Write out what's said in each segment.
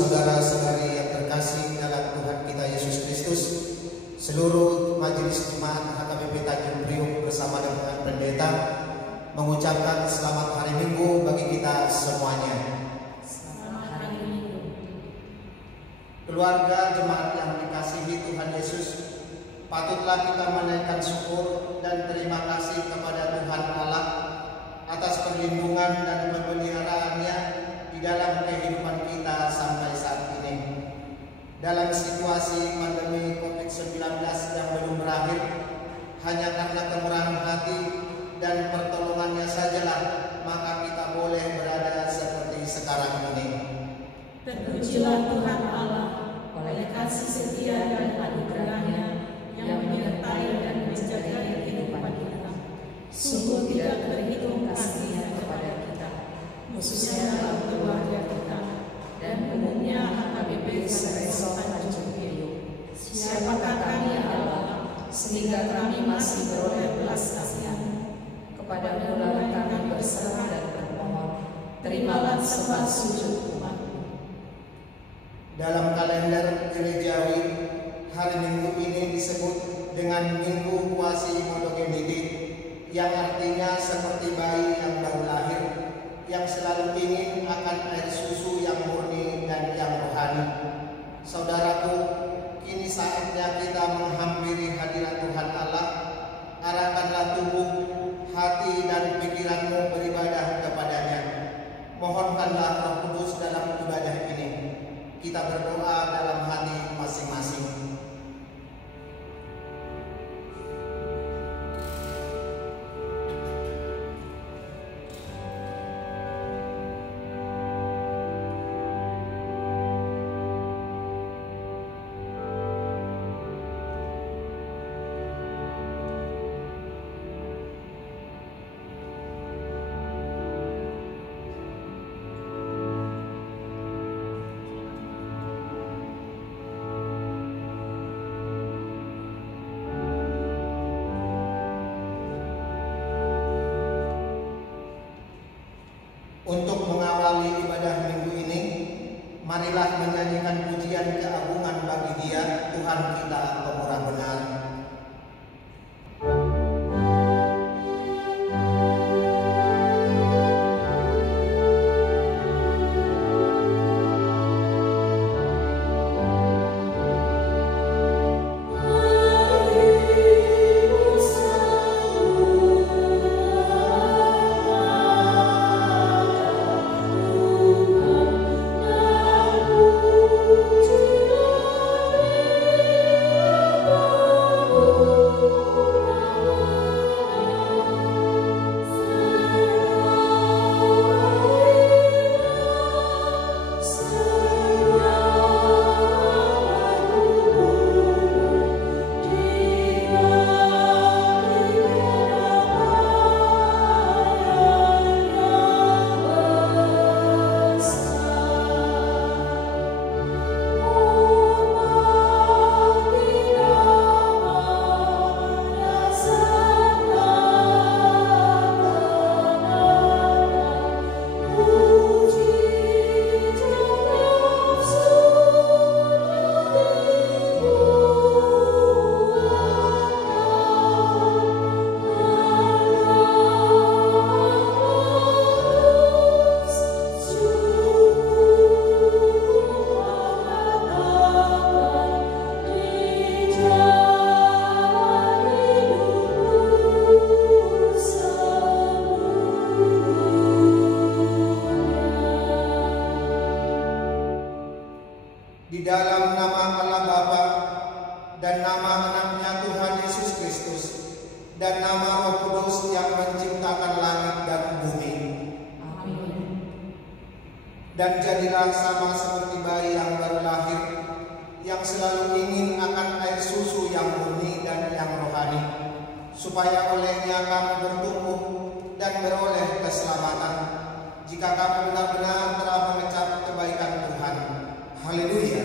saudara-saudari yang terkasih dalam Tuhan kita Yesus Kristus, seluruh majelis jemaat HKBP Tanjung Priok bersama dengan pendeta mengucapkan selamat hari Minggu bagi kita semuanya. Selamat hari Minggu. Keluarga jemaat yang dikasihi Tuhan Yesus, patutlah kita menaikkan syukur dan terima kasih kepada Tuhan Allah atas perlindungan dan pemeliharaannya di dalam kehidupan kita sampai saat ini. Dalam situasi pandemi COVID-19 yang belum berakhir, hanya karena kemurahan hati dan pertolongannya sajalah maka kita boleh berada seperti sekarang ini. Terpujilah Tuhan Allah oleh kasih setia dan anugerahnya yang menyertai dan menjaga kehidupan kita. Sungguh tidak terhitung kasihnya kepada kita, khususnya dalam keluarga kita dan umumnya HKBP Sereso Tanjung Priok. Siapakah kami Allah sehingga kami masih beroleh belas kasihan? Kepada-Mu kami berserah dan bermohon, terimalah sembah sujud umat-Mu. Dalam kalender gerejawi, hari Minggu ini disebut dengan Minggu Kuasi Monogeniti, yang artinya seperti bayi yang baru lahir, yang selalu ingin akan air susu yang murni dan yang rohani. Saudaraku, kini saatnya kita menghampiri hadirat Tuhan Allah. Arahkanlah tubuh, hati dan pikiranmu beribadah kepadanya. Mohonkanlah Roh Kudus dalam ibadah ini. Kita berdoa dalam hati masing-masing. Untuk mengawali ibadah minggu ini, marilah menyanyikan pujian keagungan bagi Dia, Tuhan kita pemurah benar. Di dalam nama Allah Bapa dan nama anaknya Tuhan Yesus Kristus dan nama Roh Kudus yang menciptakan langit dan bumi. Amin. Dan jadilah sama seperti bayi yang baru lahir, yang selalu ingin akan air susu yang murni dan yang rohani, supaya olehnya kamu bertumbuh dan beroleh keselamatan, jika kamu benar-benar telah mengecap kebaikan Tuhan. Haleluya. Haleluya.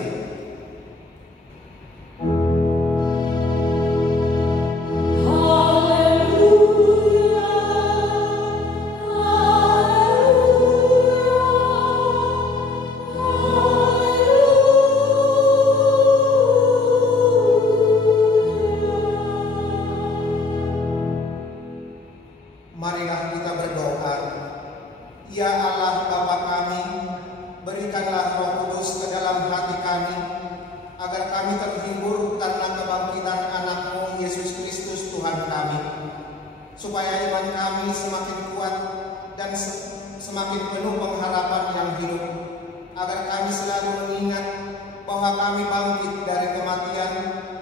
supaya iman kami semakin kuat dan semakin penuh pengharapan yang hidup, agar kami selalu mengingat bahwa kami bangkit dari kematian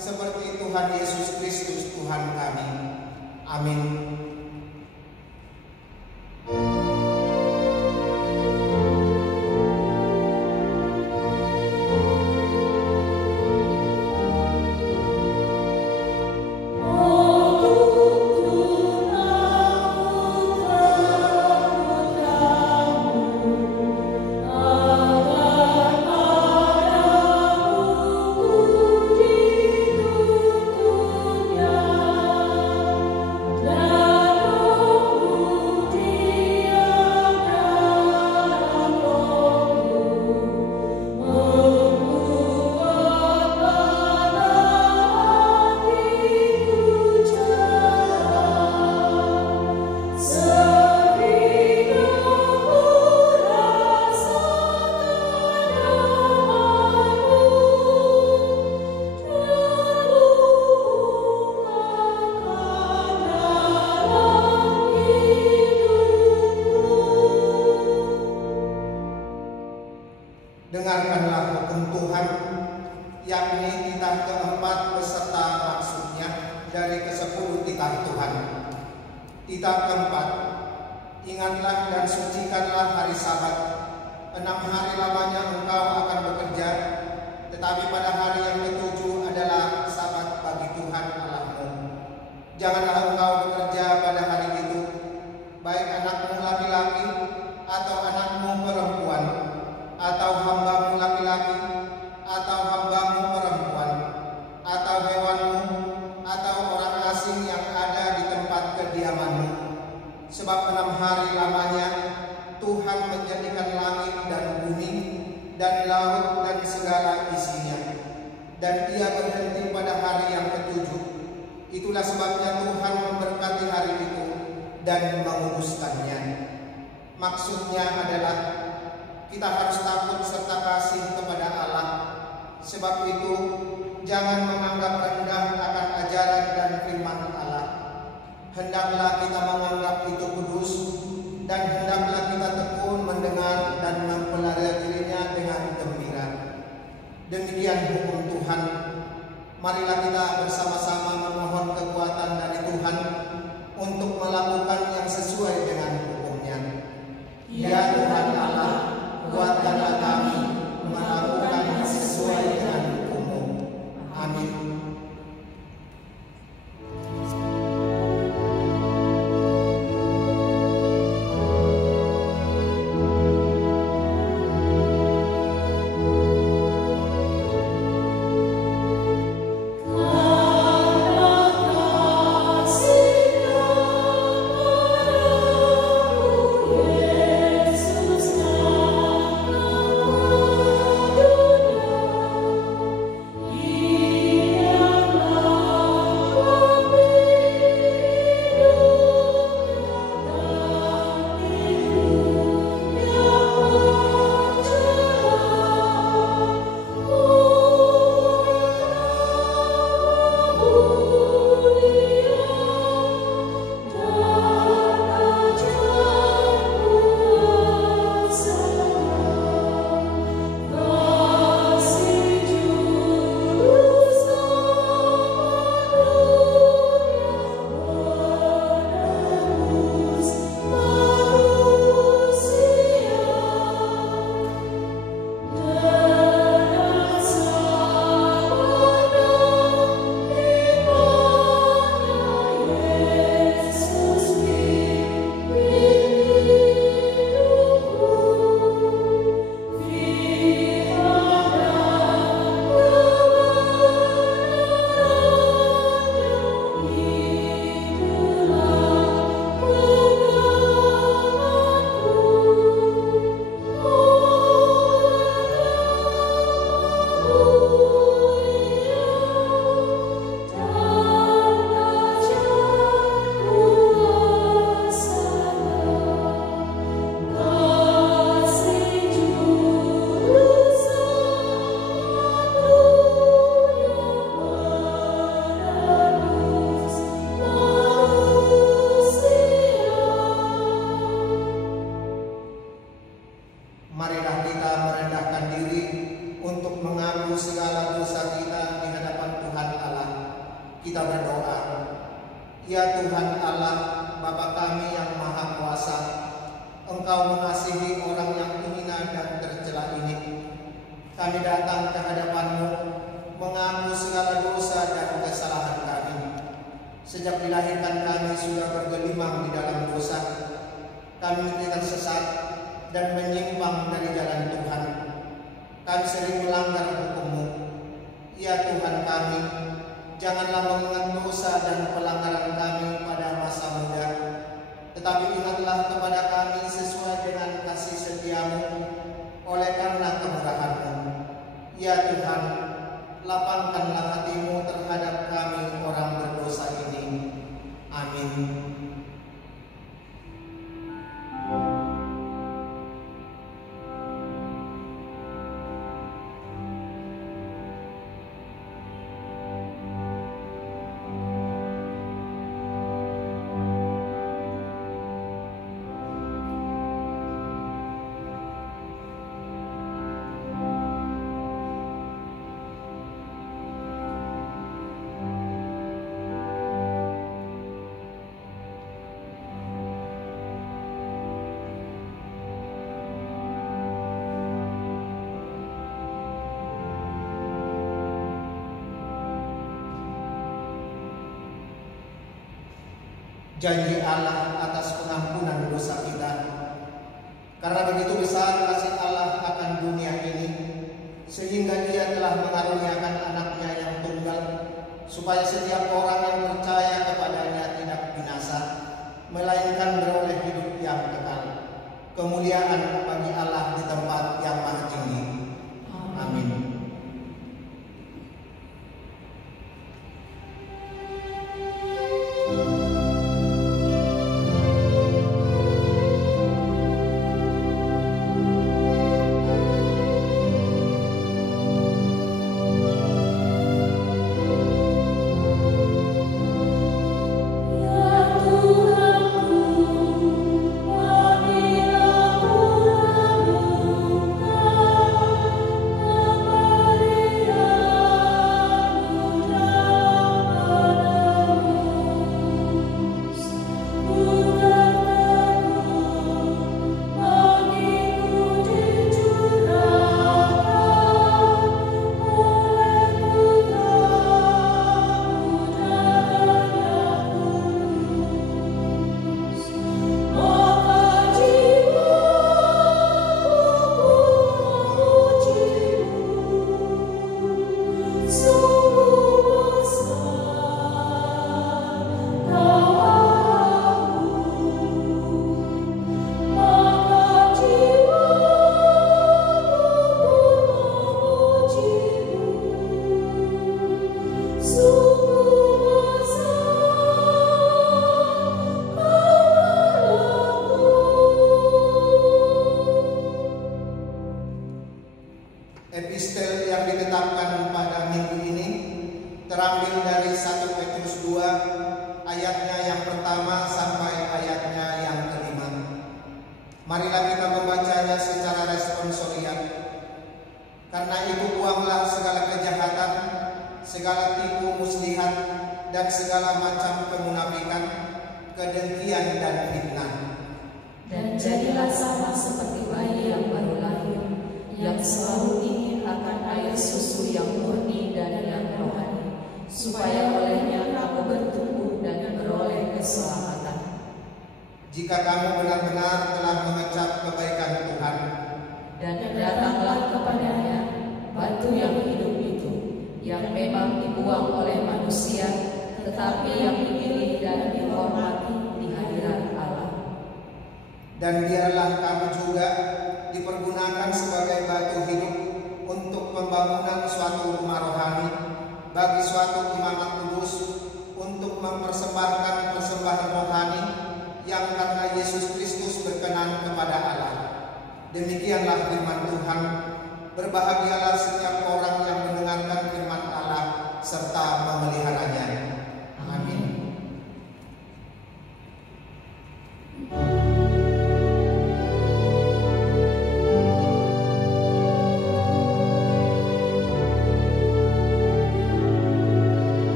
seperti Tuhan Yesus Kristus Tuhan kami. Amin. Dengarkanlah hukum Tuhan, yakni titah keempat beserta maksudnya dari ke-10 titah Tuhan. Titah keempat, ingatlah dan sucikanlah hari Sabat. 6 hari lamanya engkau akan bekerja, tetapi pada hari yang ke-7 adalah Sabat bagi Tuhan Allahmu. Janganlah engkau bekerja pada hari itu, baik anakmu laki-laki atau anakmu perempuan, atau hambamu laki-laki, atau hambamu perempuan, atau hewanmu, atau orang asing yang ada di tempat kediamanmu. Sebab 6 hari lamanya Tuhan menjadikan langit dan bumi, dan laut dan segala isinya, dan Ia berhenti pada hari yang ke-7. Itulah sebabnya Tuhan memberkati hari itu dan menguduskannya. Maksudnya adalah kita harus takut serta kasih kepada Allah. Sebab itu, jangan menganggap rendah akan ajaran dan firman Allah. Hendaklah kita menganggap itu kudus, dan hendaklah kita tekun mendengar dan mempelajarinya dengan gembira. Demikian hukum Tuhan. Marilah kita bersama-sama memohon kekuatan dari Tuhan untuk melakukan yang sesuai dengan hukum-Nya. Ya Tuhan Allah, kuatkanlah kami melakukan yang sesuai dengan hukum-Mu. Amin. Karena kasih-Nya Ya Tuhan Allah, Bapa kami yang Maha Kuasa, Engkau mengasihi orang yang hina dan tercela ini. Kami datang ke hadapan-Mu, mengaku segala dosa dan kesalahan kami. Sejak dilahirkan kami sudah bergelimang di dalam dosa. Kami tersesat dan menyimpang dari jalan Tuhan. Kami sering melanggar hukum-Mu. Ya Tuhan kami, janganlah mengingat dosa dan pelanggaran kami pada masa muda, tetapi ingatlah kepada kami sesuai dengan kasih setia-Mu oleh karena kemurahan-Mu. Ya Tuhan, lapangkanlah hati-Mu terhadap kami orang berdosa ini. Amin. Janji Allah atas pengampunan dosa kita. Karena begitu besar kasih Allah akan dunia ini, sehingga Dia telah mengaruniakan anaknya yang tunggal, supaya setiap orang yang percaya kepadanya tidak binasa, melainkan beroleh hidup yang kekal. Kemuliaan bagi Allah di tempat yang maha tinggi. Amin. Epistel yang ditetapkan pada minggu ini terambil dari 1 Petrus 2 ayatnya yang pertama sampai ayatnya yang kelima. Marilah kita membacanya secara responsorial. Karena itu buanglah segala kejahatan, segala tipu muslihat, dan segala macam kemunafikan, kedengkian dan fitnah. Dan jadilah sama seperti bayi yang baru lahir, yang selalu ingin akan air susu yang murni dan yang rohani, supaya olehnya kamu bertumbuh dan beroleh keselamatan. Jika kamu benar-benar telah mengecap kebaikan Tuhan, dan datanglah kepadanya batu yang hidup itu, yang memang dibuang oleh manusia, tetapi yang dipilih dan dihormati di hadirat Allah. Dan biarlah kamu juga dipergunakan sebagai batu hidup untuk pembangunan suatu rumah rohani bagi suatu imamat kudus, untuk mempersembahkan persembahan rohani yang karena Yesus Kristus berkenan kepada Allah. Demikianlah firman Tuhan. Berbahagialah setiap orang yang mendengarkan firman Allah serta memeliharanya. Amin.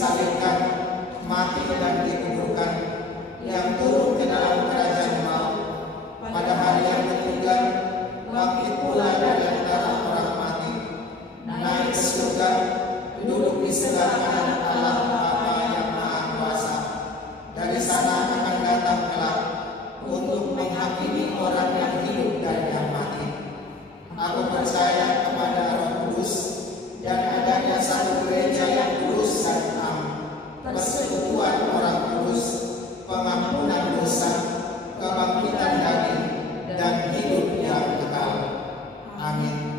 disalibkan, mati dan dikuburkan, yang turun ke dalam kerajaan maut, pada hari yang ketiga bangkit pula dari antara orang mati, naik ke surga, duduk di sebelah kanan Allah Bapa yang Maha Kuasa. Dari sana akan datang kelak untuk menghakimi orang yang hidup dan yang mati. Aku percaya kepada Roh Kudus dan adanya satu gereja yang kudus dan am, persekutuan orang kudus, pengampunan dosa, kebangkitan daging, dan hidup yang kekal. Amin.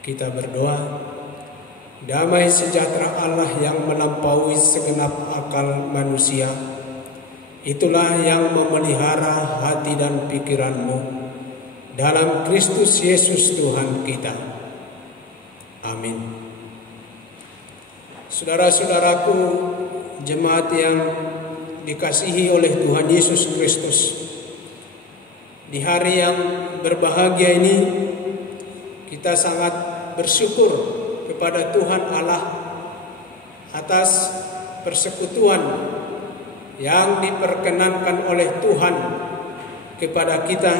Kita berdoa. Damai sejahtera Allah yang melampaui segenap akal manusia, itulah yang memelihara hati dan pikiranmu dalam Kristus Yesus Tuhan kita. Amin. Saudara-saudaraku, jemaat yang dikasihi oleh Tuhan Yesus Kristus, di hari yang berbahagia ini kita sangat bersyukur kepada Tuhan Allah atas persekutuan yang diperkenankan oleh Tuhan kepada kita,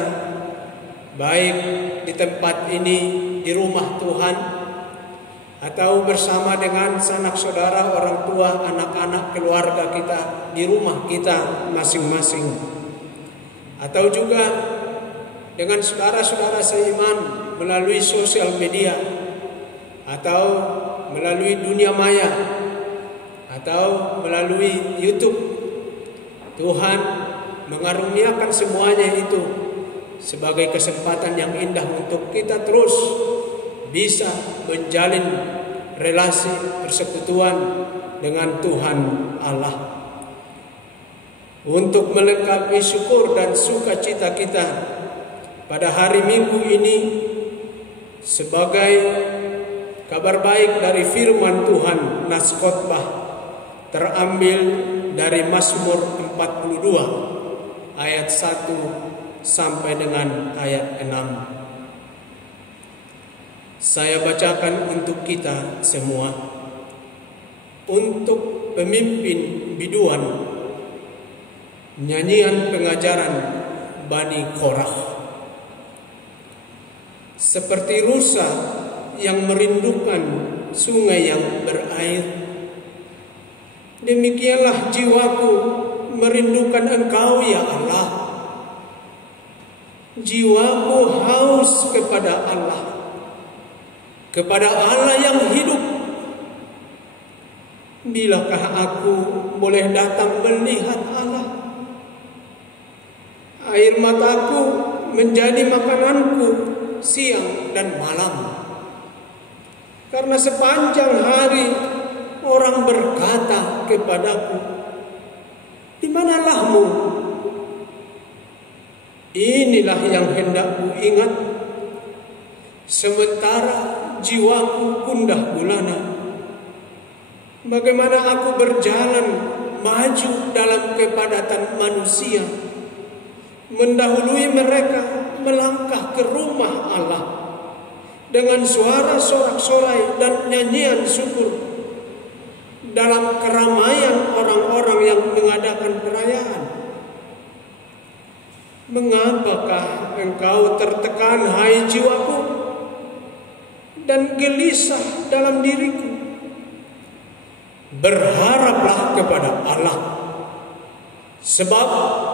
baik di tempat ini, di rumah Tuhan, atau bersama dengan sanak saudara, orang tua, anak-anak, keluarga kita, di rumah kita masing-masing, atau juga dengan saudara-saudara seiman melalui sosial media, atau melalui dunia maya, atau melalui YouTube. Tuhan mengaruniakan semuanya itu sebagai kesempatan yang indah untuk kita terus bisa menjalin relasi persekutuan dengan Tuhan Allah, untuk melengkapi syukur dan sukacita kita pada hari Minggu ini sebagai kabar baik dari firman Tuhan. Nas khotbah terambil dari Mazmur 42 ayat 1 sampai dengan ayat 6. Saya bacakan untuk kita semua. Untuk pemimpin biduan, nyanyian pengajaran Bani Korah. Seperti rusa yang merindukan sungai yang berair, demikianlah jiwaku merindukan Engkau ya Allah. Jiwaku haus kepada Allah, kepada Allah yang hidup. Bilakah aku boleh datang melihat Allah? Air mataku menjadi makananku siang dan malam, Karena sepanjang hari orang berkata kepadaku, "Di mana Allahmu?" Inilah yang hendak ku ingat, sementara jiwaku gundah gulana. Bagaimana aku berjalan maju dalam kepadatan manusia, mendahului mereka melangkah ke rumah Allah dengan suara sorak-sorai dan nyanyian syukur dalam keramaian orang-orang yang mengadakan perayaan. Mengapakah engkau tertekan, hai jiwaku, dan gelisah dalam diriku? Berharaplah kepada Allah, sebab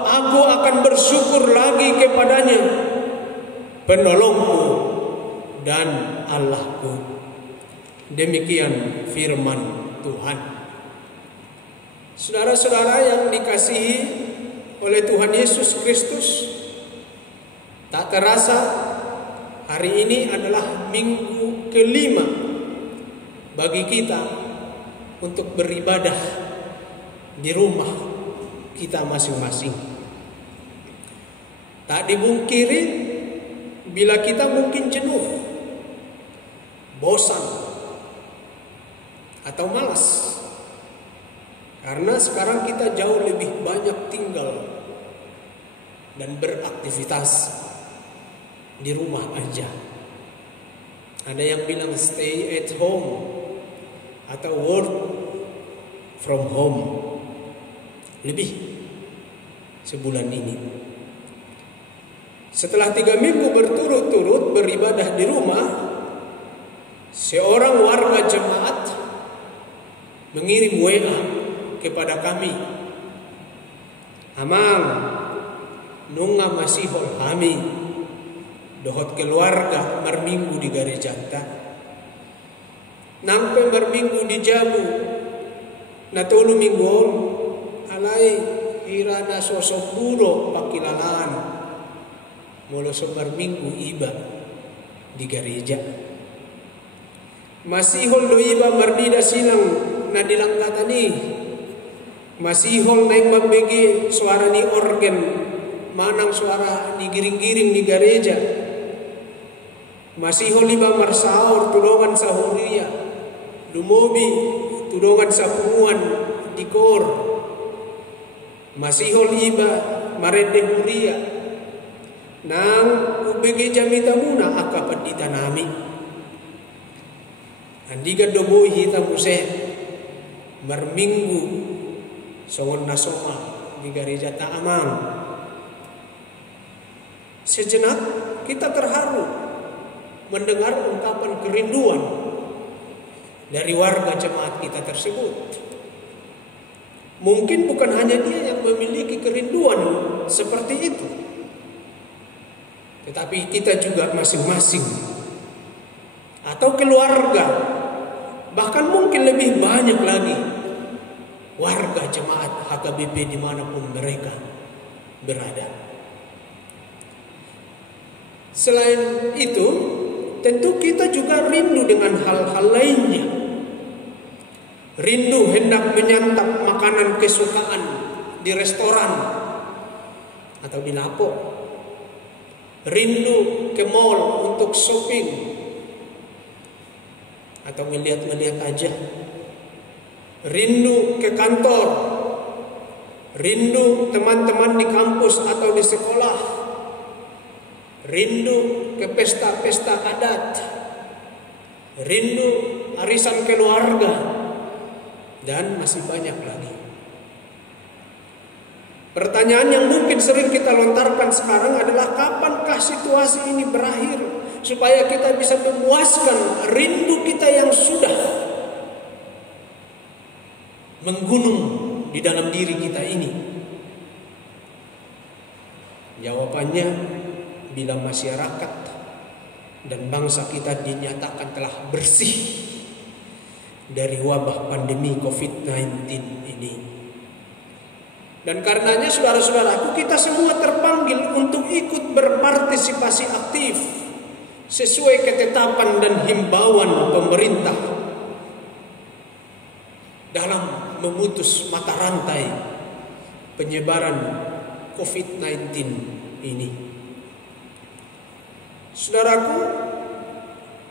aku akan bersyukur lagi kepadanya, penolongku dan Allahku. Demikian firman Tuhan. Saudara-saudara yang dikasihi oleh Tuhan Yesus Kristus, tak terasa hari ini adalah minggu kelima bagi kita untuk beribadah di rumah kita masing-masing. Tak dibungkiri bila kita mungkin jenuh, bosan, atau malas. Karena sekarang kita jauh lebih banyak tinggal dan beraktivitas di rumah aja. Ada yang bilang stay at home atau work from home. Lebih sebulan ini. Setelah 3 minggu berturut-turut beribadah di rumah, seorang warga jemaat mengirim WA kepada kami. "Amang, nunga masih kami dohot keluarga merminggu di gereja ta. Nampe merminggu di jamu na 3 minggu alai hirana sosok buro pakilalaan mulu semerminggu iba di gereja. Masihol do iba merdida sinang na dilang kata ni. Masihol naik mambegi suara ni organ, manang suara ni giring-giring di gereja. Masihol iba marsaur tudongan sahuria, lumobi tudongan sapunguan di kor. Masihol iba marede huria, nang ubege jamita muna akapat ditanami. Andiga doboy hitam use merminggu songon nasoma di gereja Ta'amang. Sejenak kita terharu mendengar ungkapan kerinduan dari warga jemaat kita tersebut. Mungkin bukan hanya dia yang memiliki kerinduan seperti itu, tetapi kita juga masing-masing atau keluarga, bahkan mungkin lebih banyak lagi warga jemaat HKBP dimanapun mereka berada. Selain itu, tentu kita juga rindu dengan hal-hal lainnya. Rindu hendak menyantap makanan kesukaan di restoran atau di lapo. Rindu ke mall untuk shopping atau melihat-melihat aja. Rindu ke kantor. Rindu teman-teman di kampus atau di sekolah. Rindu ke pesta-pesta adat. Rindu arisan keluarga. Dan masih banyak lagi. Pertanyaan yang mungkin sering kita lontarkan sekarang adalah kapankah situasi ini berakhir supaya kita bisa memuaskan rindu kita yang sudah menggunung di dalam diri kita ini? Jawabannya, bila masyarakat dan bangsa kita dinyatakan telah bersih dari wabah pandemi COVID-19 ini. Dan karenanya saudara-saudaraku, kita semua terpanggil untuk ikut berpartisipasi aktif sesuai ketetapan dan himbauan pemerintah dalam memutus mata rantai penyebaran COVID-19 ini. Saudaraku,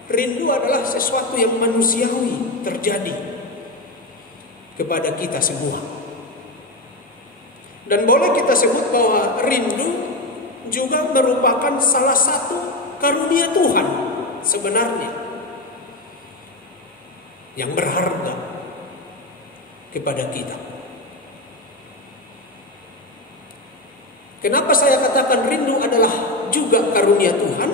rindu adalah sesuatu yang manusiawi terjadi kepada kita semua. Dan boleh kita sebut bahwa rindu juga merupakan salah satu karunia Tuhan sebenarnya yang berharga kepada kita. Kenapa saya katakan rindu adalah juga karunia Tuhan?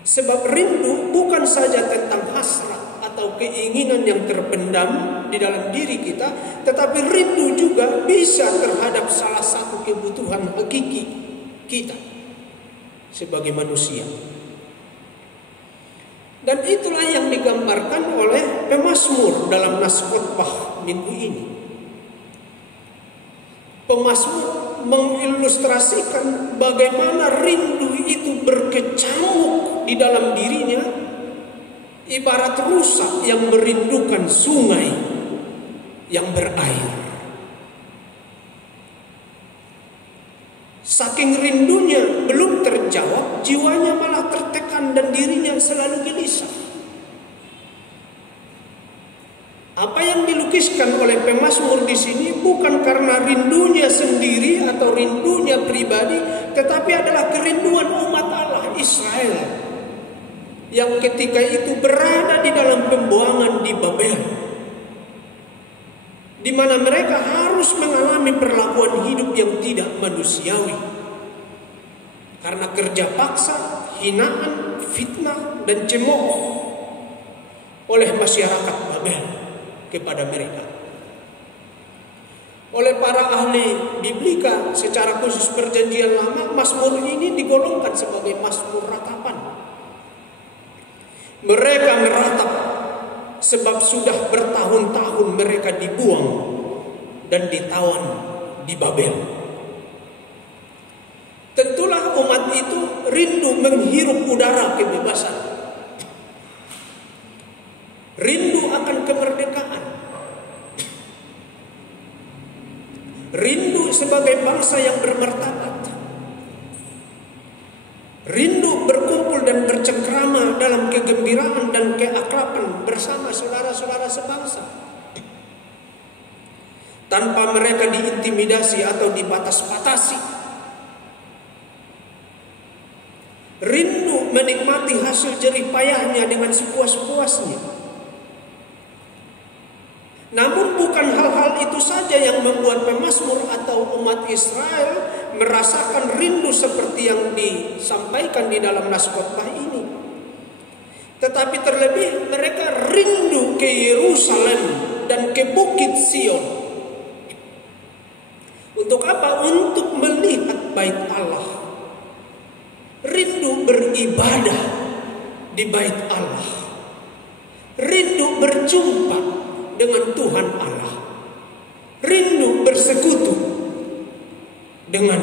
Sebab rindu bukan saja tentang hasrat atau keinginan yang terpendam di dalam diri kita, tetapi rindu juga bisa terhadap salah satu kebutuhan hakiki kita sebagai manusia. Dan itulah yang digambarkan oleh pemazmur dalam nas khotbah minggu ini. Pemazmur mengilustrasikan bagaimana rindu itu berkecamuk di dalam dirinya, ibarat rusa yang merindukan sungai yang berair. Saking rindunya belum terjawab, jiwanya malah tertekan dan dirinya selalu gelisah. Apa yang dilukiskan oleh pemazmur di sini bukan karena rindunya sendiri atau rindunya pribadi, tetapi adalah kerinduan umat Allah Israel yang ketika itu berada di dalam pembuangan di Babel, di mana mereka harus mengalami perlakuan hidup yang tidak manusiawi karena kerja paksa, hinaan, fitnah, dan cemooh oleh masyarakat Babel kepada mereka. Oleh para ahli biblika secara khusus perjanjian lama, mazmur ini digolongkan sebagai mazmur ratapan. Mereka meratap sebab sudah bertahun-tahun mereka dibuang dan ditawan di Babel. Tentulah umat itu rindu menghirup udara kebebasan, rindu akan kemerdekaan, rindu sebagai bangsa yang bermartabat, rindu berkumpul dan bercengkrama dalam kegembiraan dan keakraban bersama saudara-saudara sebangsa, tanpa mereka diintimidasi atau dibatas-batasi. Rindu menikmati hasil jerih payahnya dengan sepuas-puasnya. Namun bukan hal-hal itu saja yang membuat pemazmur atau umat Israel merasakan rindu seperti yang disampaikan di dalam nas khotbah ini. Tetapi terlebih mereka rindu ke Yerusalem dan ke Bukit Sion. Untuk apa? Untuk melihat bait Allah. Rindu beribadah di bait Allah. Rindu berjumpa dengan Tuhan Allah. Rindu bersekutu dengan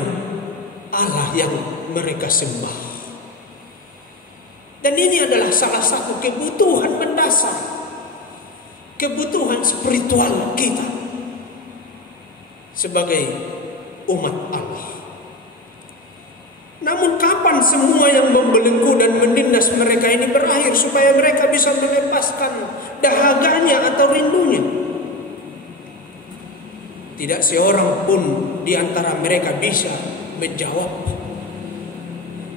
Allah yang mereka sembah. Dan ini adalah salah satu kebutuhan mendasar, kebutuhan spiritual kita sebagai umat Allah. Namun kapan semua yang membelenggu dan menindas mereka ini berakhir supaya mereka bisa melepaskan dahaganya atau rindunya? Tidak seorang pun di antara mereka bisa menjawab.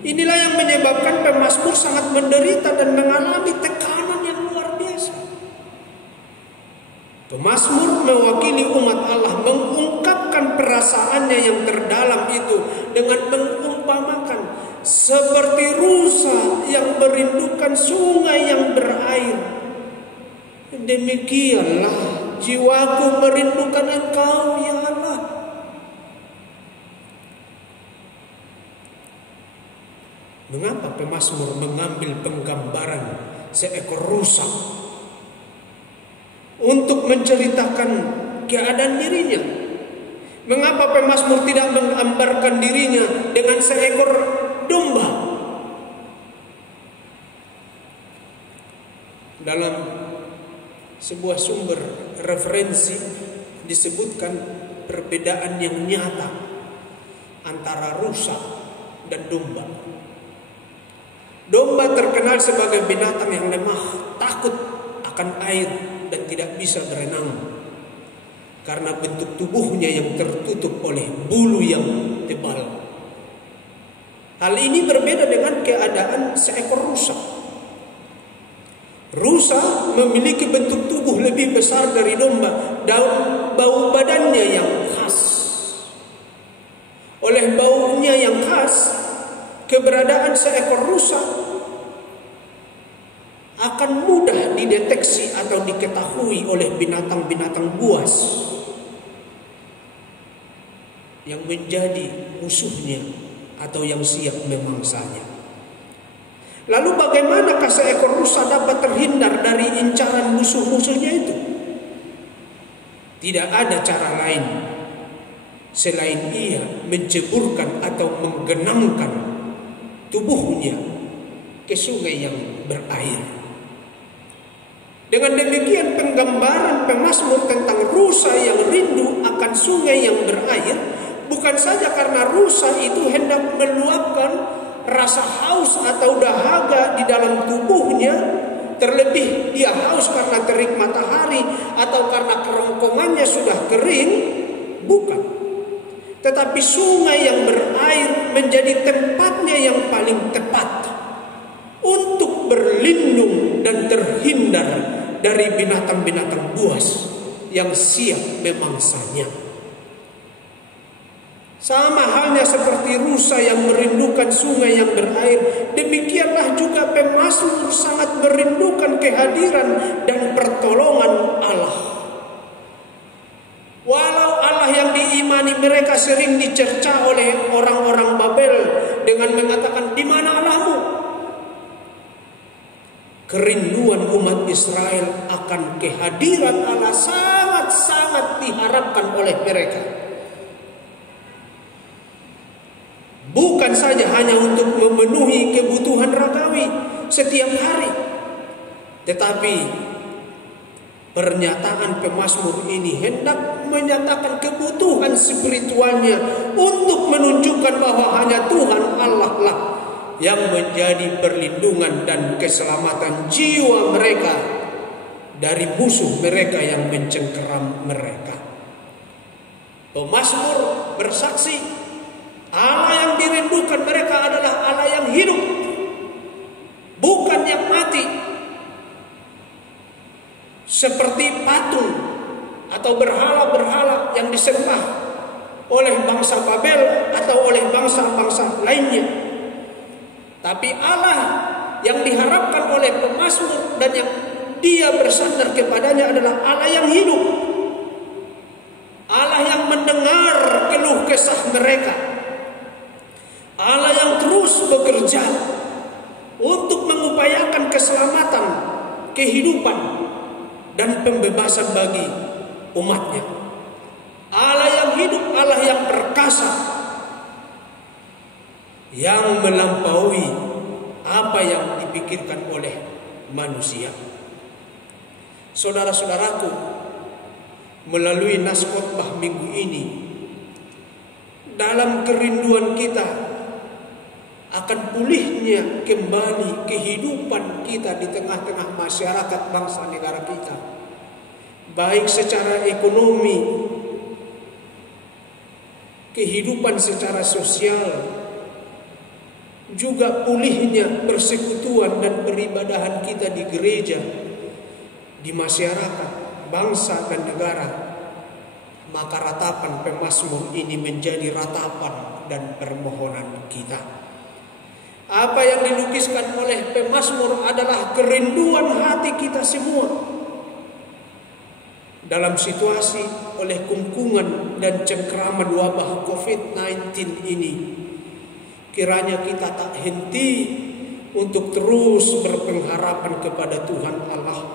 Inilah yang menyebabkan pemazmur sangat menderita dan mengalami tekanan yang luar biasa. Pemazmur mewakili umat Allah mengungkapkan perasaannya yang terdalam itu dengan mengumpamakan seperti rusa yang merindukan sungai yang berair. Demikianlah jiwaku merindukan Engkau, ya Allah. Mengapa pemazmur mengambil penggambaran seekor rusa untuk menceritakan keadaan dirinya? Mengapa pemazmur tidak menggambarkan dirinya dengan seekor domba Dalam sebuah sumber referensi disebutkan perbedaan yang nyata antara rusa dan domba. Domba terkenal sebagai binatang yang lemah, takut akan air dan tidak bisa berenang karena bentuk tubuhnya yang tertutup oleh bulu yang tebal. Hal ini berbeda dengan keadaan seekor rusa. Rusa memiliki bentuk tubuh lebih besar dari domba, bau badannya yang khas. Oleh baunya yang khas, keberadaan seekor rusa akan mudah dideteksi atau diketahui oleh binatang-binatang buas yang menjadi musuhnya atau yang siap memangsanya. Lalu bagaimanakah seekor rusa dapat terhindar dari incaran musuh-musuhnya itu? Tidak ada cara lain selain ia menceburkan atau menggenangkan tubuhnya ke sungai yang berair. Dengan demikian penggambaran pemazmur tentang rusa yang rindu akan sungai yang berair bukan saja karena rusa itu hendak meluapkan rasa haus atau dahaga di dalam tubuhnya, terlebih dia haus karena terik matahari atau karena kerongkongannya sudah kering, bukan. Tetapi sungai yang berair menjadi tempatnya yang paling tepat untuk berlindung dan terhindar dari binatang-binatang buas yang siap memangsanya. Sama halnya seperti rusa yang merindukan sungai yang berair, demikianlah juga pemazmur sangat merindukan kehadiran dan pertolongan Allah. Walau Allah yang diimani mereka sering dicerca oleh orang-orang Babel dengan mengatakan, "Di mana Allahmu?" Kerinduan umat Israel akan kehadiran Allah sangat-sangat diharapkan oleh mereka. Bukan saja hanya untuk memenuhi kebutuhan ragawi setiap hari, tetapi pernyataan pemazmur ini hendak menyatakan kebutuhan spiritualnya untuk menunjukkan bahwa hanya Tuhan Allah lah yang menjadi perlindungan dan keselamatan jiwa mereka dari musuh mereka yang mencengkeram mereka. Pemazmur bersaksi Allah yang dirindukan mereka adalah Allah yang hidup, bukan yang mati. Seperti patung atau berhala-berhala yang disembah oleh bangsa Babel atau oleh bangsa-bangsa lainnya. Tapi Allah yang diharapkan oleh pemazmur dan yang dia bersandar kepadanya adalah Allah yang hidup, Allah yang mendengar keluh kesah mereka, Allah yang terus bekerja untuk mengupayakan keselamatan, kehidupan, dan pembebasan bagi umatnya. Allah yang hidup, Allah yang perkasa, yang melampaui apa yang dipikirkan oleh manusia. Saudara-saudaraku, melalui nas khotbah minggu ini, dalam kerinduan kita akan pulihnya kembali kehidupan kita di tengah-tengah masyarakat bangsa negara kita, baik secara ekonomi, kehidupan secara sosial, juga pulihnya persekutuan dan peribadahan kita di gereja, di masyarakat, bangsa dan negara. Maka ratapan pemazmur ini menjadi ratapan dan permohonan kita. Apa yang dilukiskan oleh pemazmur adalah kerinduan hati kita semua dalam situasi oleh kungkungan dan cengkraman wabah COVID-19 ini. Kiranya kita tak henti untuk terus berpengharapan kepada Tuhan Allah,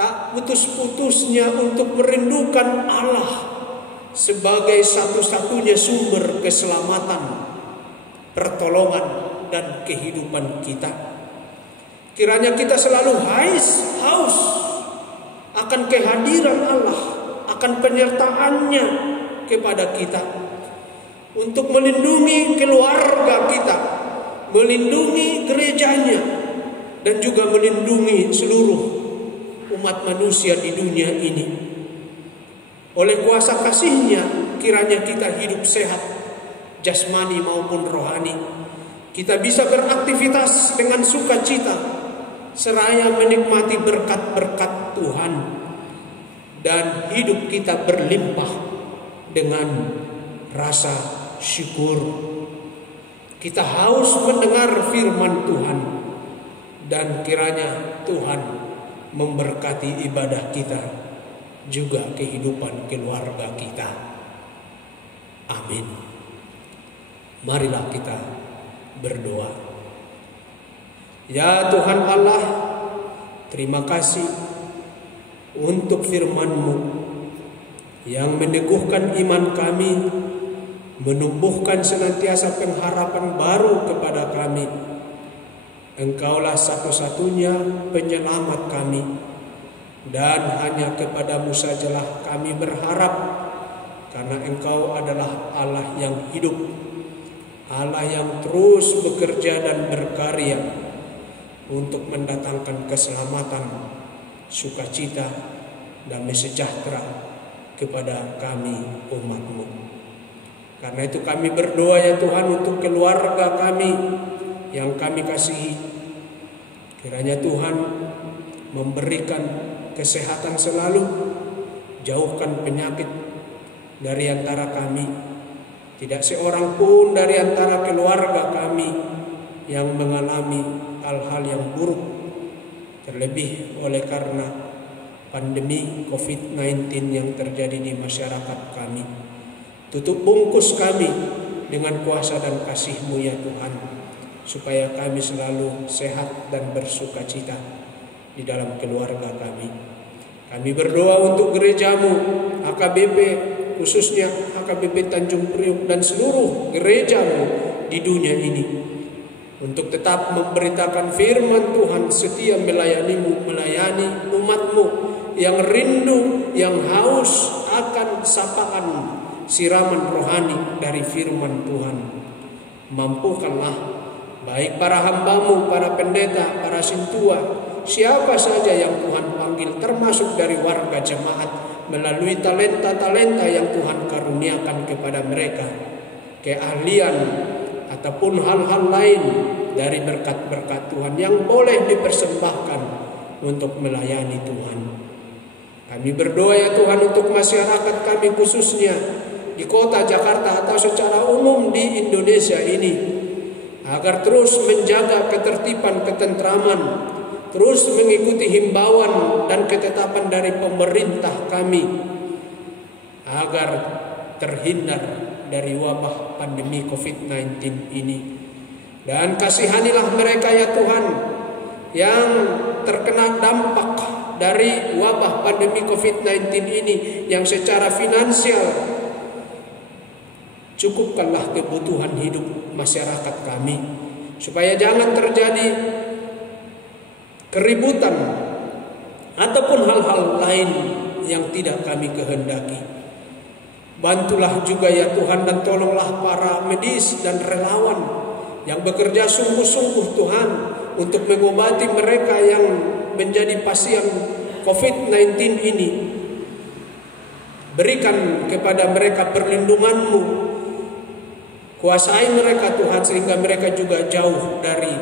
tak putus-putusnya untuk merindukan Allah sebagai satu-satunya sumber keselamatan, pertolongan, dan kehidupan kita. Kiranya kita selalu haus akan kehadiran Allah, akan penyertaan-Nya kepada kita, untuk melindungi keluarga kita, melindungi gerejanya, dan juga melindungi seluruh umat manusia di dunia ini. Oleh kuasa kasih-Nya, kiranya kita hidup sehat, jasmani maupun rohani. Kita bisa beraktivitas dengan sukacita, seraya menikmati berkat-berkat Tuhan, dan hidup kita berlimpah dengan rasa syukur. Kita haus mendengar firman Tuhan, dan kiranya Tuhan memberkati ibadah kita, juga kehidupan keluarga kita. Amin. Marilah kita berdoa. Ya Tuhan Allah, terima kasih untuk firman-Mu yang meneguhkan iman kami, menumbuhkan senantiasa pengharapan baru kepada kami. Engkaulah satu-satunya penyelamat kami, dan hanya kepadamu sajalah kami berharap, karena Engkau adalah Allah yang hidup, Allah yang terus bekerja dan berkarya untuk mendatangkan keselamatan, sukacita, damai sejahtera kepada kami umat-Mu. Karena itu kami berdoa ya Tuhan untuk keluarga kami yang kami kasihi. Kiranya Tuhan memberikan kesehatan selalu, jauhkan penyakit dari antara kami. Tidak seorang pun dari antara keluarga kami yang mengalami hal-hal yang buruk, terlebih oleh karena pandemi COVID-19 yang terjadi di masyarakat kami. Tutup bungkus kami dengan kuasa dan kasih-Mu ya Tuhan, supaya kami selalu sehat dan bersukacita di dalam keluarga kami. Kami berdoa untuk gereja-Mu, HKBP, khususnya HKBP Tanjung Priok dan seluruh gereja-Mu di dunia ini, untuk tetap memberitakan firman Tuhan, setia melayani-Mu, melayani umat-Mu yang rindu, yang haus akan sapaan siraman rohani dari firman Tuhan. Mampukanlah baik para hamba-Mu, para pendeta, para sintua, siapa saja yang Tuhan panggil, termasuk dari warga jemaat, melalui talenta-talenta yang Tuhan karuniakan kepada mereka, keahlian ataupun hal-hal lain dari berkat-berkat Tuhan yang boleh dipersembahkan untuk melayani Tuhan. Kami berdoa ya Tuhan untuk masyarakat kami, khususnya di kota Jakarta atau secara umum di Indonesia ini, agar terus menjaga ketertiban, ketentraman, terus mengikuti himbauan dan ketetapan dari pemerintah kami, agar terhindar dari wabah pandemi COVID-19 ini. Dan kasihanilah mereka ya Tuhan yang terkena dampak dari wabah pandemi COVID-19 ini, yang secara finansial cukupkanlah kebutuhan hidup masyarakat kami, supaya jangan terjadi keributan ataupun hal-hal lain yang tidak kami kehendaki. Bantulah juga ya Tuhan, dan tolonglah para medis dan relawan yang bekerja sungguh-sungguh Tuhan untuk mengobati mereka yang menjadi pasien COVID-19 ini. Berikan kepada mereka perlindungan-Mu, kuasai mereka Tuhan, sehingga mereka juga jauh dari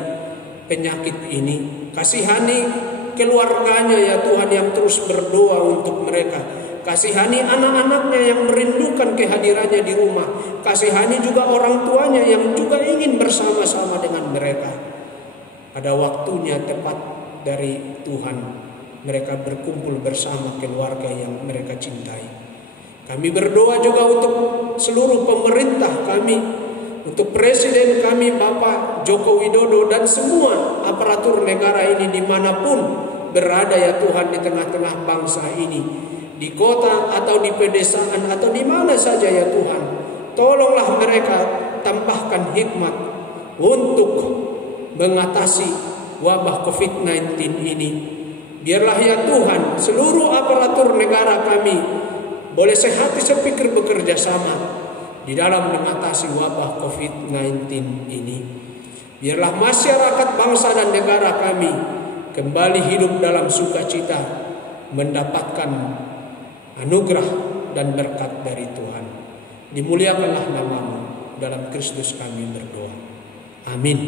penyakit ini. Kasihani keluarganya ya Tuhan yang terus berdoa untuk mereka. Kasihani anak-anaknya yang merindukan kehadirannya di rumah. Kasihani juga orang tuanya yang juga ingin bersama-sama dengan mereka. Pada waktunya tepat dari Tuhan, mereka berkumpul bersama keluarga yang mereka cintai. Kami berdoa juga untuk seluruh pemerintah kami, untuk Presiden kami Bapak Joko Widodo dan semua aparatur negara ini dimanapun berada ya Tuhan di tengah-tengah bangsa ini, di kota atau di pedesaan atau di mana saja ya Tuhan. Tolonglah mereka, tambahkan hikmat untuk mengatasi wabah COVID-19 ini. Biarlah ya Tuhan, seluruh aparatur negara kami boleh sehati sepikir bekerja sama di dalam mengatasi wabah COVID-19 ini. Biarlah masyarakat bangsa dan negara kami kembali hidup dalam sukacita, mendapatkan anugerah dan berkat dari Tuhan. Dimuliakanlah nama-Mu, dalam Kristus kami berdoa. Amin.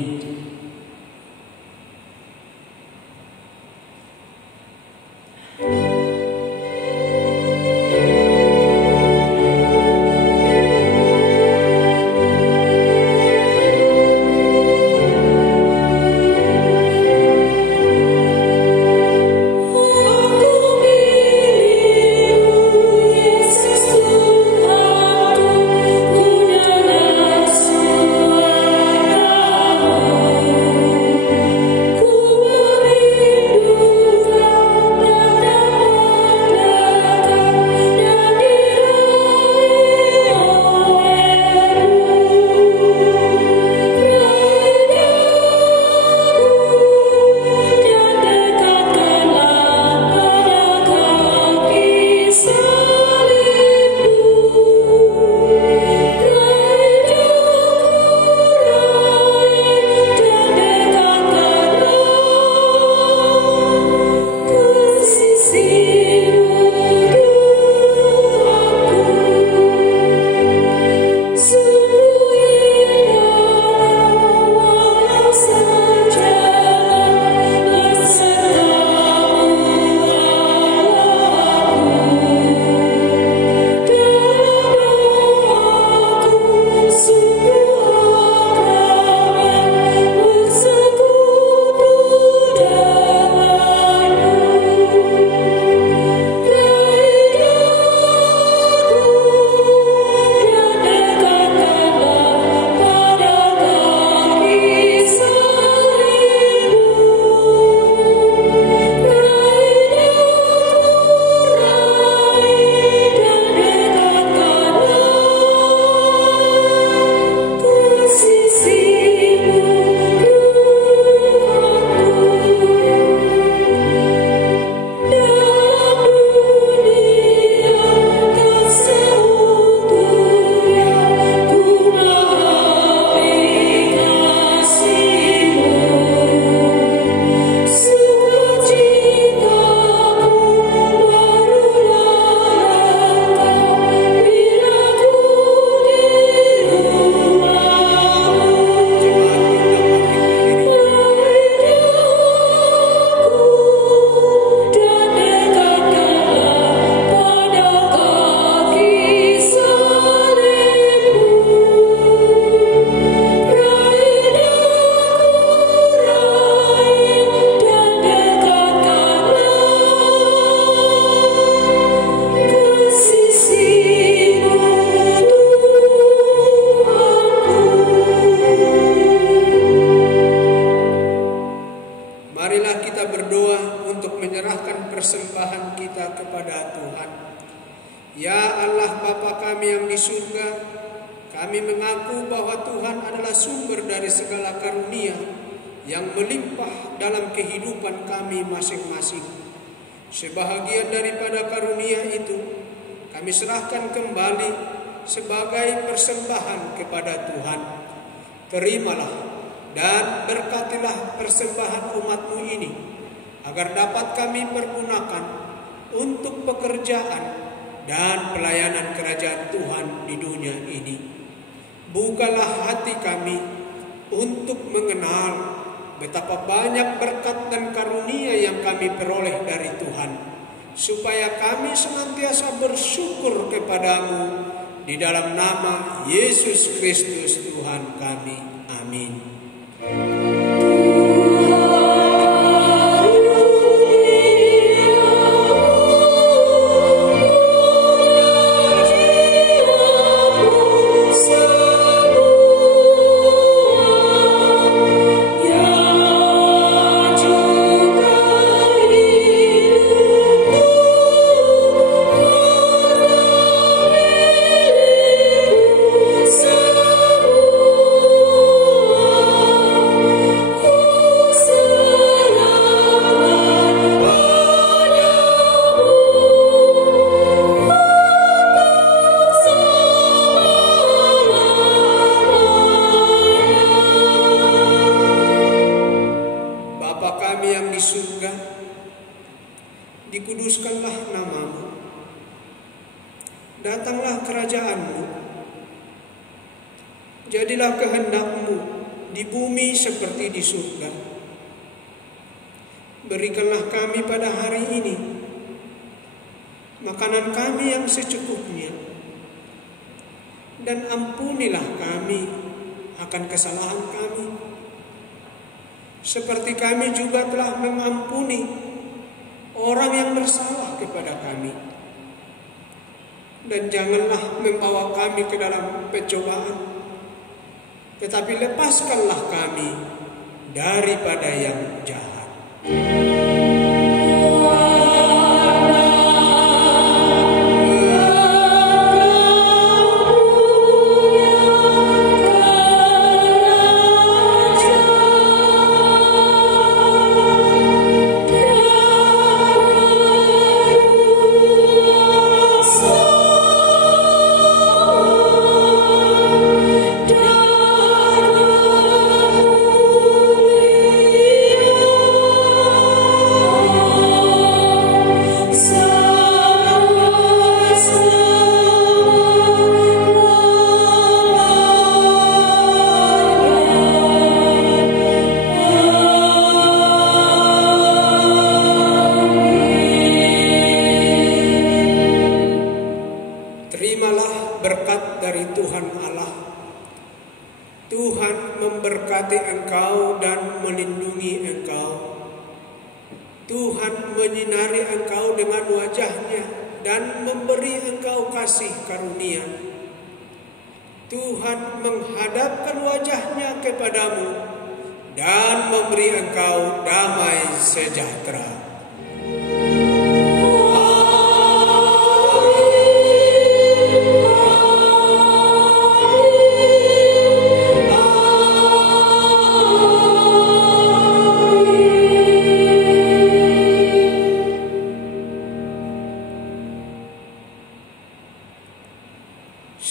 Kami mengaku bahwa Tuhan adalah sumber dari segala karunia yang melimpah dalam kehidupan kami masing-masing. Sebahagian daripada karunia itu kami serahkan kembali sebagai persembahan kepada Tuhan. Terimalah dan berkatilah persembahan umat-Mu ini, agar dapat kami pergunakan untuk pekerjaan dan pelayanan kerajaan Tuhan di dunia ini. Bukalah hati kami untuk mengenal betapa banyak berkat dan karunia yang kami peroleh dari Tuhan, supaya kami senantiasa bersyukur kepada-Mu di dalam nama Yesus Kristus Tuhan kami. Amin. So kami yang di surga, dikuduskanlah nama-Mu. Datanglah kerajaan-Mu. Jadilah kehendak-Mu di bumi seperti di surga. Berikanlah kami pada hari ini makanan kami yang secukupnya, dan ampunilah kami akan kesalahan kami, seperti kami juga telah mengampuni orang yang bersalah kepada kami. Dan janganlah membawa kami ke dalam pencobaan, tetapi lepaskanlah kami daripada yang jahat. Terimalah berkat dari Tuhan Allah. Tuhan memberkati engkau dan melindungi engkau. Tuhan menyinari engkau dengan wajah-Nya dan memberi engkau kasih karunia. Tuhan menghadapkan wajah-Nya kepadamu dan memberi engkau damai sejahtera.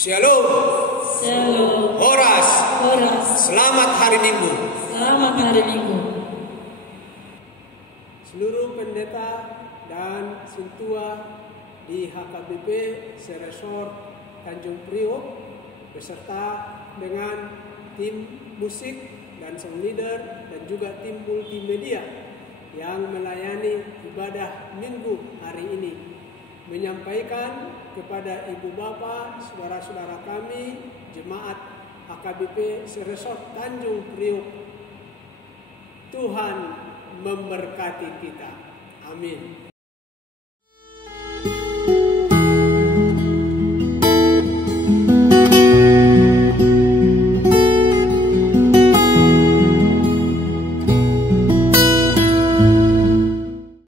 Shalom. Shalom. Horas. Horas. Selamat hari Minggu. Selamat hari Minggu. Seluruh pendeta dan sintua di HKBP Seresor Tanjung Priok beserta dengan tim musik dan sound leader dan juga tim multimedia yang melayani ibadah Minggu hari ini, menyampaikan kepada ibu bapa, saudara-saudara kami, jemaat HKBP Seresor Tanjung Priok, Tuhan memberkati kita. Amin.